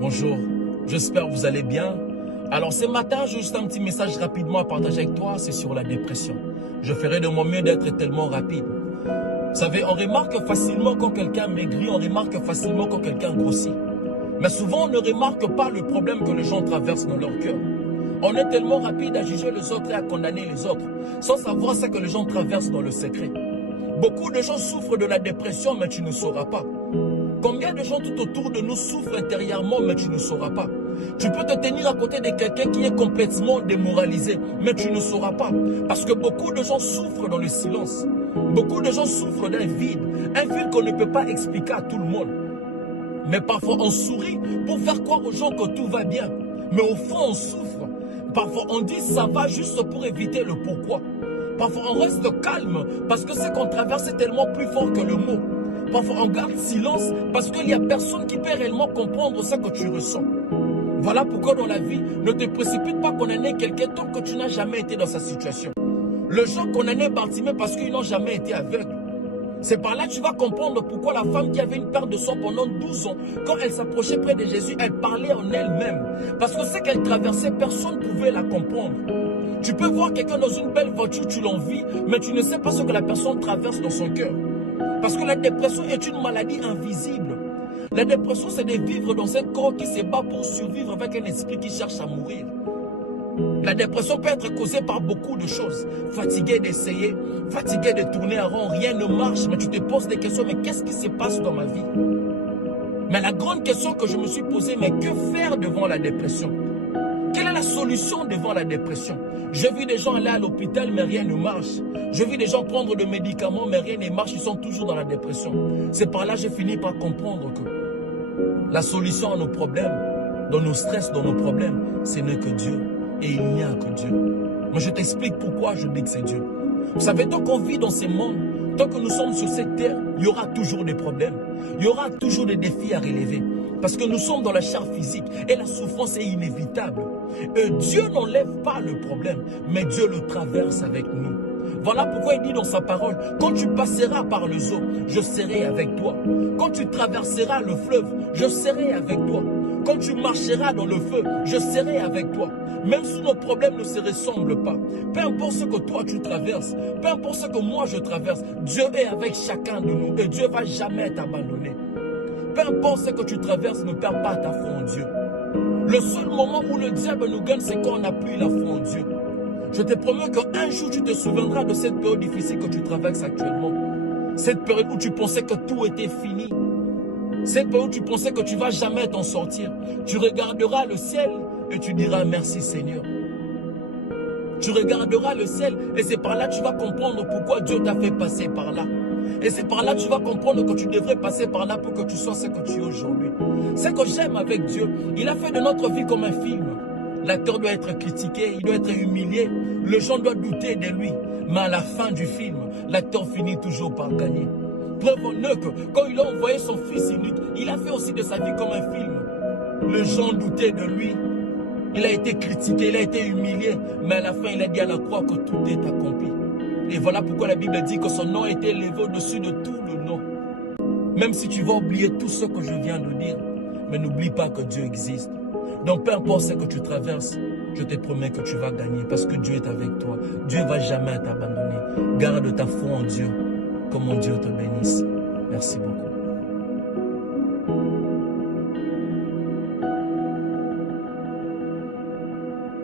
Bonjour, j'espère que vous allez bien. Alors ce matin, j'ai juste un petit message rapidement à partager avec toi, c'est sur la dépression. Je ferai de mon mieux d'être tellement rapide. Vous savez, on remarque facilement quand quelqu'un maigrit, on remarque facilement quand quelqu'un grossit. Mais souvent, on ne remarque pas le problème que les gens traversent dans leur cœur. On est tellement rapide à juger les autres et à condamner les autres, sans savoir ce que les gens traversent dans le secret. Beaucoup de gens souffrent de la dépression, mais tu ne sauras pas. Combien de gens tout autour de nous souffrent intérieurement, mais tu ne sauras pas. Tu peux te tenir à côté de quelqu'un qui est complètement démoralisé, mais tu ne sauras pas. Parce que beaucoup de gens souffrent dans le silence. Beaucoup de gens souffrent d'un vide qu'on ne peut pas expliquer à tout le monde. Mais parfois on sourit pour faire croire aux gens que tout va bien. Mais au fond on souffre. Parfois on dit ça va juste pour éviter le pourquoi. Parfois on reste calme parce que ce qu'on traverse est tellement plus fort que le mot. Parfois on garde silence parce qu'il n'y a personne qui peut réellement comprendre ce que tu ressens. Voilà pourquoi dans la vie, ne te précipite pas condamner quelqu'un tant que tu n'as jamais été dans sa situation. Les gens condamnaient Bartimée parce qu'ils n'ont jamais été aveugles. C'est par là que tu vas comprendre pourquoi la femme qui avait une perte de sang pendant 12 ans, quand elle s'approchait près de Jésus, elle parlait en elle-même. Parce que ce qu'elle traversait, personne ne pouvait la comprendre. Tu peux voir quelqu'un dans une belle voiture, tu l'envies, mais tu ne sais pas ce que la personne traverse dans son cœur. Parce que la dépression est une maladie invisible. La dépression, c'est de vivre dans un corps qui se bat pour survivre avec un esprit qui cherche à mourir. La dépression peut être causée par beaucoup de choses. Fatigué d'essayer, fatigué de tourner en rond, rien ne marche, mais tu te poses des questions, mais qu'est-ce qui se passe dans ma vie? Mais la grande question que je me suis posée, mais que faire devant la dépression? Quelle est la solution devant la dépression? J'ai vu des gens aller à l'hôpital, mais rien ne marche. J'ai vu des gens prendre des médicaments, mais rien ne marche, ils sont toujours dans la dépression. C'est par là que j'ai fini par comprendre que la solution à nos problèmes, dans nos stress, dans nos problèmes, ce n'est que Dieu. Et il n'y a que Dieu. Mais je t'explique pourquoi je dis que c'est Dieu. Vous savez, tant qu'on vit dans ces mondes, tant que nous sommes sur cette terre, il y aura toujours des problèmes. Il y aura toujours des défis à relever. Parce que nous sommes dans la chair physique et la souffrance est inévitable. Et Dieu n'enlève pas le problème, mais Dieu le traverse avec nous. Voilà pourquoi il dit dans sa parole, quand tu passeras par les eaux, je serai avec toi. Quand tu traverseras le fleuve, je serai avec toi. Quand tu marcheras dans le feu, je serai avec toi. Même si nos problèmes ne se ressemblent pas, peu importe ce que toi tu traverses, peu importe ce que moi je traverse, Dieu est avec chacun de nous et Dieu ne va jamais t'abandonner. Peu importe ce que tu traverses, ne perds pas ta foi en Dieu. Le seul moment où le diable nous gagne, c'est quand on n'a plus la foi en Dieu. Je te promets qu'un jour tu te souviendras de cette période difficile que tu traverses actuellement. Cette période où tu pensais que tout était fini. Cette période où tu pensais que tu ne vas jamais t'en sortir. Tu regarderas le ciel et tu diras merci Seigneur. Tu regarderas le ciel et c'est par là que tu vas comprendre pourquoi Dieu t'a fait passer par là. Et c'est par là que tu vas comprendre que tu devrais passer par là pour que tu sois ce que tu es aujourd'hui. Ce que j'aime avec Dieu, il a fait de notre vie comme un film. L'acteur doit être critiqué, il doit être humilié, les gens doivent douter de lui. Mais à la fin du film, l'acteur finit toujours par gagner. Preuve en est que quand il a envoyé son fils unique, il a fait aussi de sa vie comme un film. Les gens doutaient de lui, il a été critiqué, il a été humilié, mais à la fin il a dit à la croix que tout est accompli. Et voilà pourquoi la Bible dit que son nom a été élevé au-dessus de tout le nom. Même si tu vas oublier tout ce que je viens de dire, mais n'oublie pas que Dieu existe. Donc peu importe ce que tu traverses, je te promets que tu vas gagner parce que Dieu est avec toi. Dieu ne va jamais t'abandonner. Garde ta foi en Dieu. Que mon Dieu te bénisse. Merci beaucoup.